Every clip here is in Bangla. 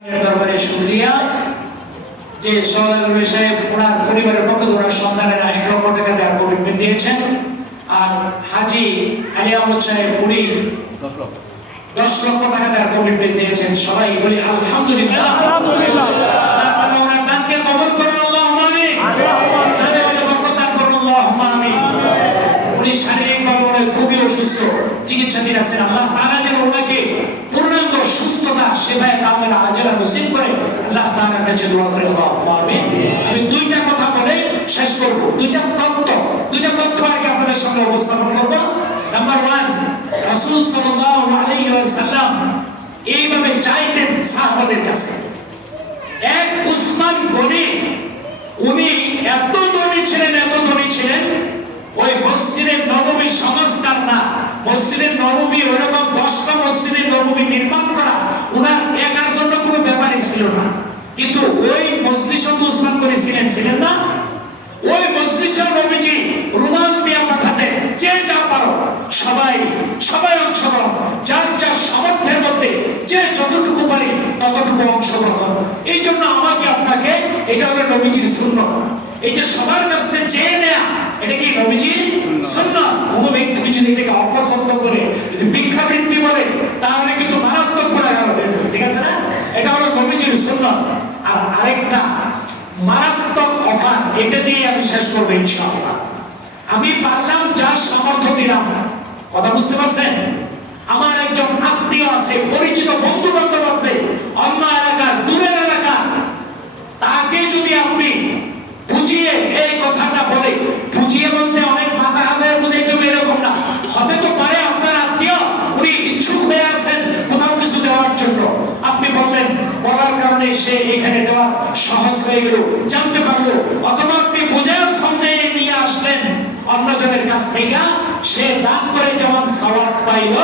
দরবারে শুকরিয়া যে সওদাগর সাহেব ওনার পরিবারের পক্ষ থেকে ওনার সন্তানেরা 1 লক্ষ টাকা দেওয়ার কমিটমেন্ট দিয়েছেন। আর হাজি আলী আহমদ সাহেব উনি 10 লক্ষ টাকা দেওয়ার কমিটমেন্ট দিয়েছেন। সবাই বলি আলহামদুলিল্লাহ। আলহামদুলিল্লাহ। আল্লাহ ওনার দানকে কবুল করুন, আল্লাহুম্মা আমিন। সাহেবের বরকত দান করুন, আল্লাহুম্মা আমিন। উনি শারীরিকভাবে উনি খুবই অসুস্থ, চিকিৎসাধীন আছেন। আল্লাহ তাআলা যেন ওনাকে পূর্ণাঙ্গ সুস্থতা সেবায় কামেল আজলা নসিব করে আল্লাহ তাআলার কাছে দোয়া করে আল্লাহুম্মা আমিন। আমি দুইটা কথা বলে শেষ করব, দুইটা তথ্য আগে আপনাদের সামনে উপস্থাপন করব। নাম্বার 1, রাসূল সাল্লাল্লাহু আলাইহি ওয়াসাল্লাম এইভাবে চাইতেন সাহাবাদের কাছে। এক উসমান গনি, উনি এত ধনী ছিলেন, ওই মসজিদে নববী সংস্কার না, মসজিদে নববী ওরকম 10টা মসজিদে নববী নির্মাণ করা ওনার একার জন্য কোনো ব্যাপারই ছিল না। কিন্তু ওই মজলিসে তো উসমান গনি ছিলেন না? ওই মজলিসে নবীজি রুমাল দিয়ে পাঠাতেন, যে যা পারো সবাই অংশগ্রহণ, যার যার সামর্থ্যের মধ্যে যে যতটুকু পারি ততটুকু অংশগ্রহণ। এই জন্য আমাকে আপনাকে, এটা হলো নবীজির সুন্নাত। এই যে সবার কাছ থেকে চেয়ে নেয়া, এটা কি নবীজির সুন্নাত? কোনো ব্যক্তি যদি এটাকে অপছন্দ করে, যদি ভিক্ষাবৃত্তি বলে, তাহলে কিন্তু মারাত্মক গুনাহ হয়ে যাবে, ঠিক আছে না? এটা হলো নবীজির সুন্নাত। আর আরেকটা মারাত্মক অফার, এটা দিয়ে আমি শেষ করবো ইনশাআল্লাহ। আমি পারলাম যার সামর্থ্য দিলাম, কথা বুঝতে পারছেন? আমার একজন আত্মীয় আছে, পরিচিত বন্ধু বান্ধব আছে অন্য এলাকার, দূরের এলাকার, তাকে যদি আপনি বুঝিয়ে এই কথাটা বলে, বুঝিয়ে বলতে অনেক মাথা হাতে বুঝাইতে হবে এরকম না, হতে তো পারে আপনার আত্মীয় উনি ইচ্ছুক হয়ে আছেন কোথাও কিছু দেওয়ার জন্য, আপনি বললেন, বলার কারণে সে এখানে দেওয়া সহজ হয়ে গেল, জানতে পারলো, অথবা আপনি বুঝে সমঝাইয়ে নিয়ে আসলেন অন্যজনের কাছ থেকে, সে দান করে যেমন সওয়াব পাইল,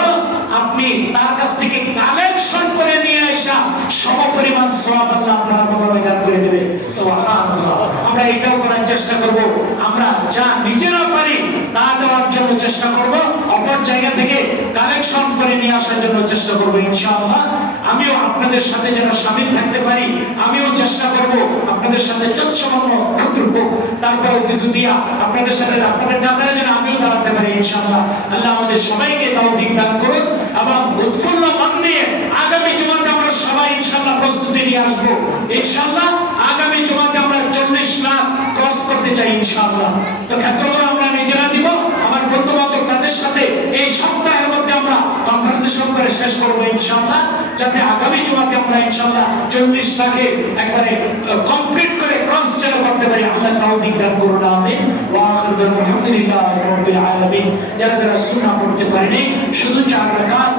আপনি তার কাছ থেকে কালেকশন করে নিয়ে আসা সমপরিমাণ সওয়াব আল্লাহ আপনার আমলে দান করে দেবে। সুবহানাল্লাহ। আমরা এটাও করার চেষ্টা করব, আমরা যা নিজেরা পারি তা দেওয়ার জন্য চেষ্টা করব, অপর জায়গা থেকে কালেকশন করে নিয়ে আসার জন্য চেষ্টা করব ইনশাআল্লাহ। আমিও আপনাদের সাথে যেন শামিল থাকতে পারি, আমিও চেষ্টা করব আপনাদের সাথে যৎসামান্য ক্ষুদ্র হোক তারপরেও কিছু দিয়া আপনাদের সাথে, আপনাদের কাতারে যেন আমিও দাঁড়াতে পারি ইনশাআল্লাহ। আল্লাহ আমাদের সবাইকে তৌফিক দান করুন এবং উৎফুল্ল মন নিয়ে আগামী জুমাতে আমরা সবাই ইনশাআল্লাহ প্রস্তুতি নিয়ে আসবো ইনশাআল্লাহ। আগামী জুমাতে আমরা 40 লাখ ক্রস করতে চাই ইনশাআল্লাহ। তো ক্ষেত্রগুলো আমরা নিজেরা দিব, আমার বন্ধু বান্ধব তাদের সাথে এই সপ্তাহের মধ্যে আমরা কনভারসেশন করে শেষ করবো ইনশাআল্লাহ, যাতে আগামী জুমাতে আমরা ইনশাআল্লাহ 40 লাখে একবারে কমপ্লিট করে ক্রস যেন করতে পারি। আল্লাহ তৌফিক দান করুন, আমিন। ওয়া আখিরু দাওয়ানা আলহামদুলিল্লাহি রাব্বিল আলামিন। যারা সুন্নাহ পড়তে পারেনি, শুধু 4 রাকাত